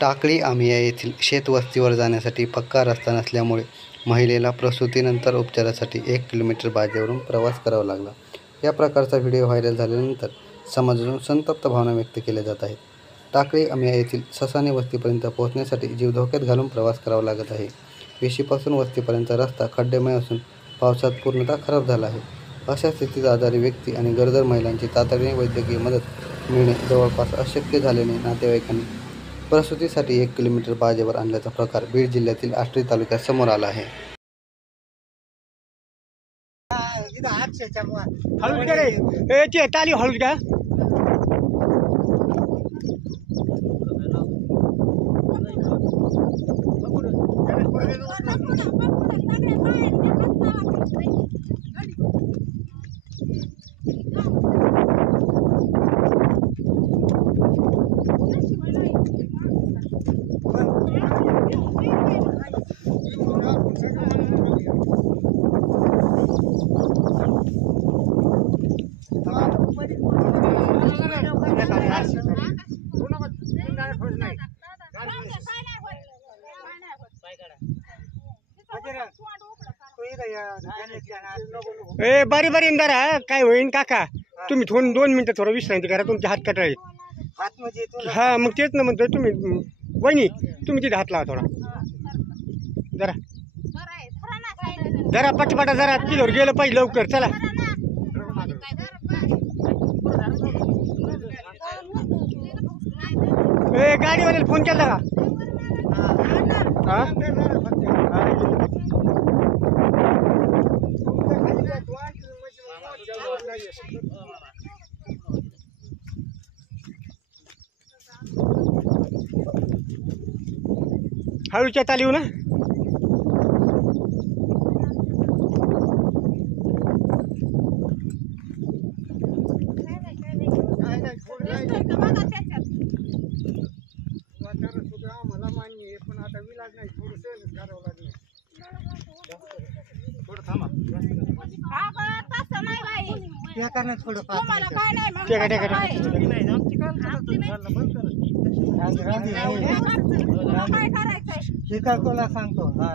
टाकळी आमिया येथील शेतवस्तीवर जाण्यासाठी पक्का रस्ता नसल्यामुळे महिलेला प्रसूतीनंतर उपचारासाठी 1 किलोमीटर बाजेवरून प्रवास करावा लागला। या प्रकारचा व्हिडिओ व्हायरल झाल्यानंतर समाजातून संतप्त भावना व्यक्त केल्या जात आहेत। टाकळी आमिया येथील ससाणे वस्तीपर्यंत पोहोचण्यासाठी जीव धोक्यात घालून प्रवास करावा लागत आहे। वेशीपासून वस्तीपर्यंतचा रस्ता खड्डेमय असून पावसात पूर्णतः खराब झाला आहे। अशा स्थितीत आजारी व्यक्ती आणि गरोदर महिलांची तातडीने वैद्यकीय मदत मिळणे जवळपास अशक्य झाल्याने नातेवाईकांनी प्रसूतीसाठी 1 किलोमीटर बाजेवर आणल्याचा प्रकार बीड जिल्ह्यातील आष्टी तालुक्यात समोर आला आहे। बारी बारी इंदारा काय होईन काका, तुम्ही 2 मिनिटं थोडं विश्रांती करा, तुमचे हात कटाळे। हा मग तेच ना म्हणतोय, तुम्ही वहिनी तुम्ही तिथे हात लावा थोडा, जरा जरा पटपटा, जरा किलोवर गेलं पाहिजे लवकर, चला। गाडीवाल्याला फोन केला का? हळूच्या चालीव ना। आम्हाला मान्य आहे, पण आता विलाज नाही, थोडं सहनच करावं लागलं। थोडं थांबा, सांगतो। हा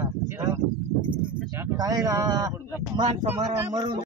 काय माणसं मरून